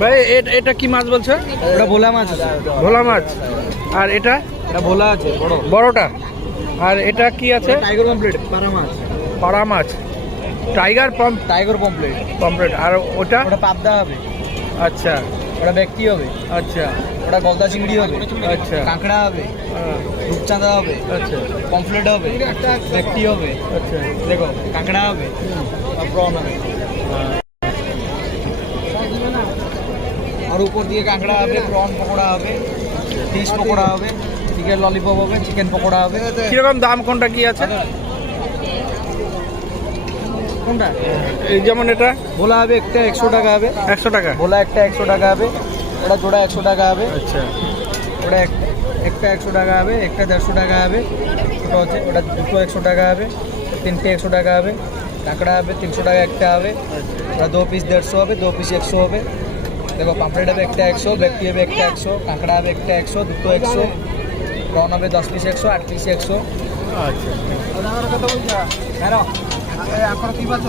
ভাই এটা কি মাছ বলছে? এটা ভোলা মাছ আছে। ভোলা মাছ। আর এটা এটা ভোলা আছে বড়। বড়টা। আর এটা কি আছে? টাইগার পমপ্লেট, পারা মাছ। পাড়া মাছ, টাইগার টাইগার পমপ্লেট। পমফ্রেট। আর ওটা? ওটা পাবদা হবে। আচ্ছা ওটা ব্যক্তি হবে। আচ্ছা ওটা গলদা চিংড়ি হবে। আচ্ছা কাঁকড়া হবে, রূপচাঁদা হবে, আচ্ছা পমফ্লেট হবে, ব্যক্তি হবে, আচ্ছা দেখো কাঁকড়া হবে, আর প্রন হবে। আর উপর দিয়ে কাঁকড়া হবে, প্রন পকোড়া হবে, ফিশ পকোড়া হবে, চিকেন ললিপপ হবে, চিকেন পকোড়া হবে। কিরকম দাম কোনটা কি আছে? কোনটা? এই যেমন এটা ভোলা হবে একটা 100 টাকা হবে। 100 টাকা। ভোলা একটা 100 টাকা হবে। ওটা জোড়া 100 টাকা হবে। আচ্ছা ওটা একটা 100 টাকা হবে, একটা 150 টাকা হবে। ওটা হচ্ছে ওটা দুটো 100 টাকা হবে, তিনটে 100 টাকা হবে। কাঁকড়া হবে 300 টাকা একটা হবে। ওটা 2 পিস 150 হবে, 2 পিস 100 হবে। দেখো পাম্পলেট হবে একটা 100, ব্যক্তি হবে একটা 100, কাঁকড়া হবে একটা 100, দুটো 100, প্রন হবে 10 পিস 100, 8 পিস 100। আচ্ছা। এখন কি পাচ্ছ?